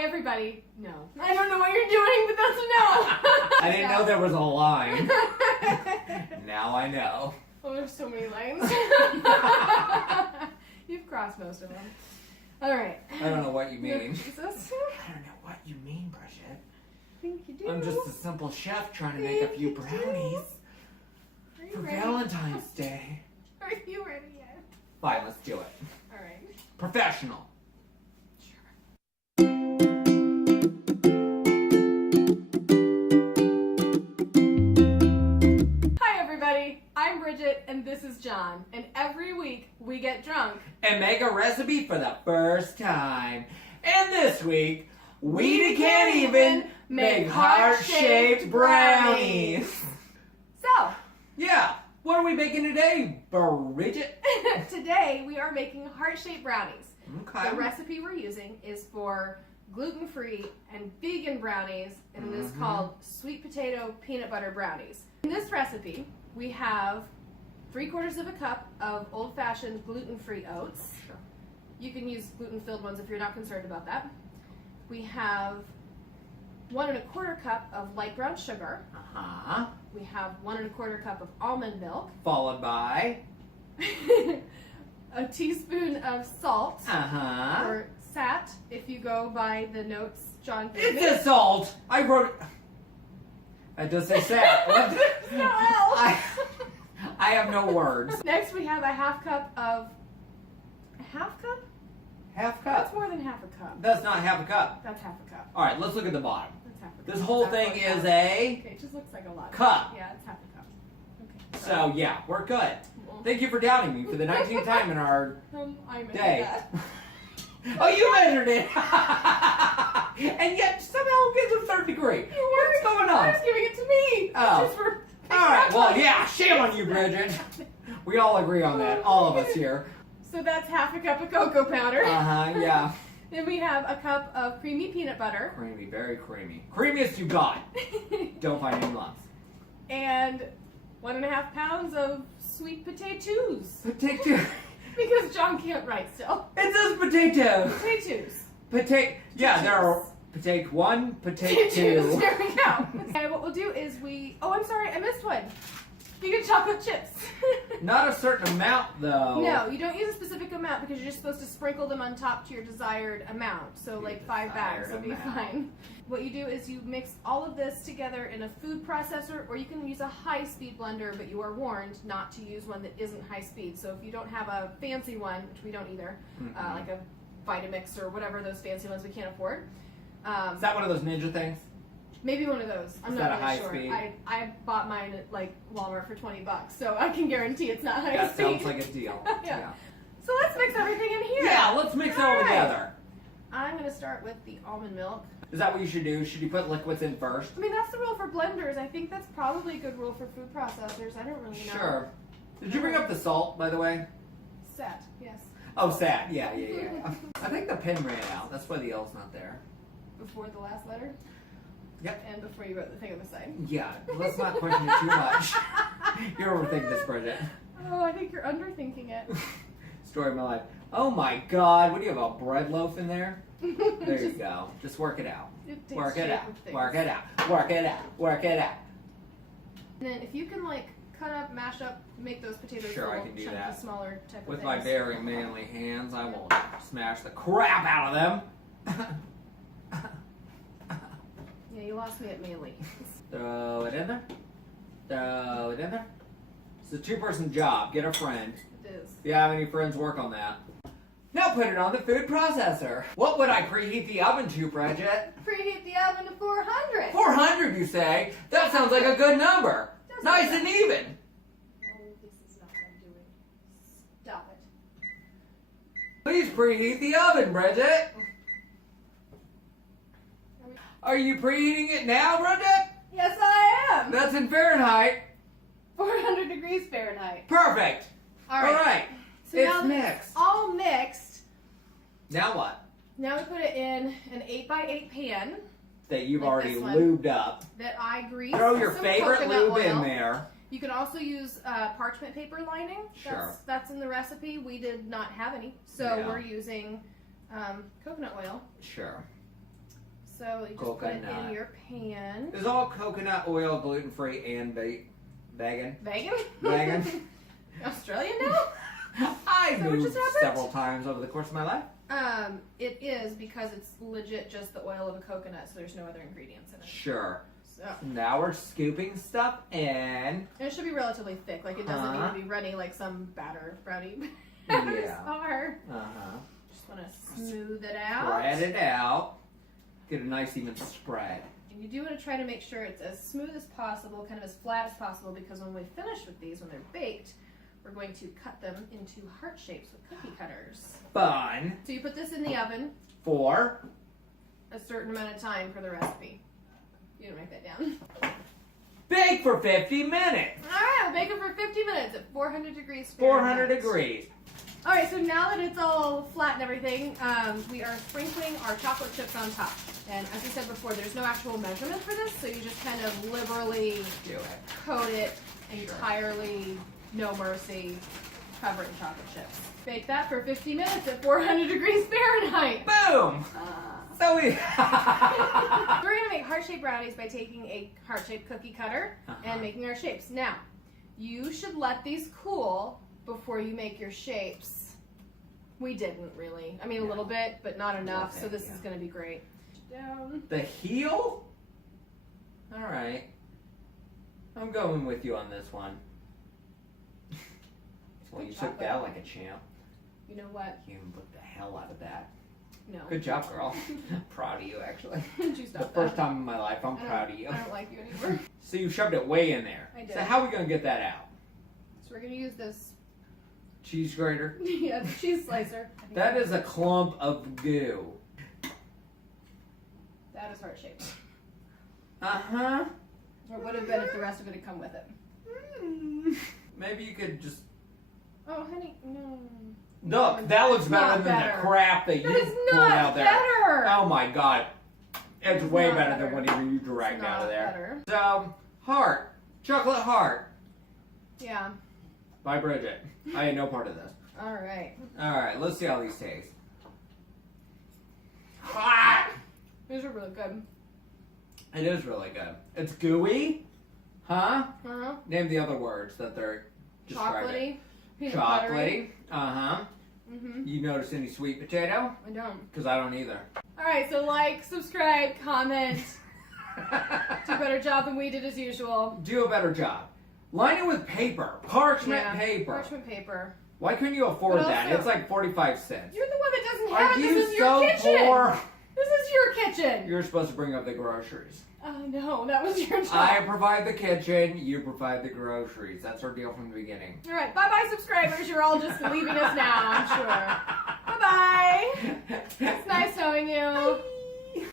Hi, everybody. No. I don't know what you're doing, but that's a no. I didn't know there was a line. Now I know. Oh, there's so many lines. You've crossed most of them. All right. I don't know what you mean. Jesus. I don't know what you mean, Bridget. I think you do. I'm just a simple chef trying to make a few brownies for Valentine's Day. Are you ready yet? Fine, let's do it. All right. Professional. Hi, everybody. I'm Bridget, and this is John. And every week we get drunk And make a recipe for the first time. And this week, we can't even make heart-shaped brownies. So, Yeah, what are we making today, Bridget? today we are making heart-shaped brownies. Okay. The recipe we're using is for gluten-free and vegan brownies, and it is called sweet potato peanut butter brownies. In this recipe, we have 3/4 of a cup of old-fashioned gluten-free oats. Sure. You can use gluten-filled ones if you're not concerned about that. We have 1 1/4 cup of light brown sugar. Uh-huh. We have 1 1/4 cup of almond milk. Followed by? A teaspoon of salt, Uh-huh. or sat, if you go by the notes John gave me. It's a salt. I wrote it. I just say sat. What? There's no L. I have no words. Next we have a half cup of... A half cup? Half That's cup. more than half a cup. That's not half a cup. That's half a cup. All right, let's look at the bottom. That's half a cup. This whole That's thing one is cup. a Okay, it just looks like a lot. cup. Yeah, it's half a cup. Okay. So yeah, we're good. Well, Thank you for doubting me for the 19th time in our I measured day. that. Oh, you measured it! And yet somehow it gives a third degree. What's going I on? was giving it to me. Oh. Just for Alright, well, yeah, shame on you, Bridget. We all agree on that, all of us here. So that's half a cup of cocoa powder. Uh-huh, yeah. Then we have a cup of creamy peanut butter. Creamy, very creamy. Creamiest you got. Don't find any lumps. And 1.5 pounds of sweet potatoes. Potato. Because John can't write still. It says potatoes. Potatoes. Yeah, there are potato 1, potato 2. There we go. And what we'll do is oh, I'm sorry, I missed one. You get chocolate chips. Not a certain amount, though. No, you don't use a specific amount because you're just supposed to sprinkle them on top to your desired amount. So Your like 5 bags desired will be amount. fine. What you do is you mix all of this together in a food processor, or you can use a high-speed blender, but you are warned not to use one that isn't high-speed. So if you don't have a fancy one, which we don't either, like a Vitamix or whatever, those fancy ones we can't afford. Is that one of those ninja things? Maybe one of those. I'm Is not that a really high sure. speed? I bought mine at like Walmart for $20, so I can guarantee it's not high That speed. sounds like a deal. Yeah. So let's mix everything in here. Yeah, let's mix it all Alright. together. I'm gonna start with the almond milk. Is that what you should do? Should you put liquids in first? I mean, that's the rule for blenders. I think that's probably a good rule for food processors. I don't really know. Sure. Did you bring up the salt, by the way? Set, yes. Oh, sat. Yeah. I think the pen ran out. That's why the L's not there. Before the last letter? Yep. And before you wrote the thing on the side. Yeah, let's not question it too much. You're overthinking this, Bridget. Oh, I think you're underthinking it. Story of my life. Oh my God, what do you have, a bread loaf in there? There you go. Just work it out. Work it out. Work it out. Work it out. Work it out. And then if you can like cut up, mash up, make those potatoes Sure, I little can do chunky, that. smaller type With of my things. very manly hands, I will smash the crap out of them. Yeah, you lost me at manly. Throw it in there. Throw it in there. It's a 2-person job. Get a friend. It is. If you have any friends, work on that. Now put it on the food processor. What would I preheat the oven to, Bridget? Preheat the oven to 400. 400, you say? That sounds like a good number. Doesn't Nice it? and even. Oh, this is not what I'm doing. Stop it. Please preheat the oven, Bridget. Are you preheating it now, Bridget? Yes, I am. That's in Fahrenheit. 400 degrees Fahrenheit. Perfect. All right. So It's now that mixed. it's all mixed. Now what? Now we put it in an 8x8 pan That you've Like already this one. lubed up. that I greased. Throw with your some favorite coconut lube in oil. there. You can also use parchment paper lining. Sure. That's in the recipe. We did not have any, so Yeah. we're using coconut oil. Sure. So you just put it in your pan. Is all coconut oil gluten-free and vegan? Vegan? Vegan? Australian now? I've moved several times over the course of my life. It is because it's legit just the oil of a coconut, so there's no other ingredients in it. Sure. So now we're scooping stuff in. And it should be relatively thick, like it doesn't need to be runny like some batter brownie are. Just want to smooth it out. Spread it out. Get a nice even spread. And you do want to try to make sure it's as smooth as possible, kind of as flat as possible, because when we finish with these, when they're baked, we're going to cut them into heart shapes with cookie cutters. Fun. So you put this in the oven for a certain amount of time for the recipe. You didn't write that down. Bake for 50 minutes. All right, we'll bake it for 50 minutes at 400 degrees Fahrenheit. Fahrenheit. 400 degrees. All right, so now that it's all flat and everything, we are sprinkling our chocolate chips on top. And as we said before, there's no actual measurement for this, so you just kind of liberally coat it entirely, no mercy, cover it in chocolate chips. Bake that for 50 minutes at 400 degrees Fahrenheit. Boom! So we... We're going to make heart-shaped brownies by taking a heart-shaped cookie cutter and making our shapes. Now, you should let these cool before you make your shapes. We didn't really. I mean, a little bit, but not enough, so this is going to be great. Down. The heel? All right. I'm going with you on this one. Well, you took that like a champ. You know what? You put the hell out of that. No. Good job, girl. Proud of you, actually. You stop the first time in my life, I'm proud of you. I don't like you anymore. So you shoved it way in there. I did. So how are we going to get that out? So we're going to use this cheese grater? Yeah, the cheese slicer. That is a clump of goo. That is heart-shaped. Uh-huh. Or it would have been if the rest of it had come with it. Maybe you could just... Oh, honey, no. Look, that looks better than the crap that you pulled out there. Better. Oh my god. It's way better than whatever you dragged out of there. Better. So, heart. Chocolate heart. Yeah. By Bridget. I had no part of this. Alright. Alright, let's see how these taste. Hot! These are really good. It is really good. It's gooey. Huh? Uh-huh. Name the other words that they're chocolatey. Chocolatey. Uh-huh. Mm-hmm. You notice any sweet potato? I don't. Because I don't either. Alright, so like, subscribe, comment. Do a better job than we did as usual. Do a better job. Line it with paper. Parchment paper. Parchment paper. Why couldn't you afford that? It's like 45 cents. You're the one that doesn't have it. This is your kitchen. Poor? This is your kitchen. You're supposed to bring up the groceries. Oh no, that was your job. I provide the kitchen, you provide the groceries. That's our deal from the beginning. Alright, bye-bye subscribers. You're all just leaving us now, I'm sure. Bye-bye. It's nice knowing you. Bye.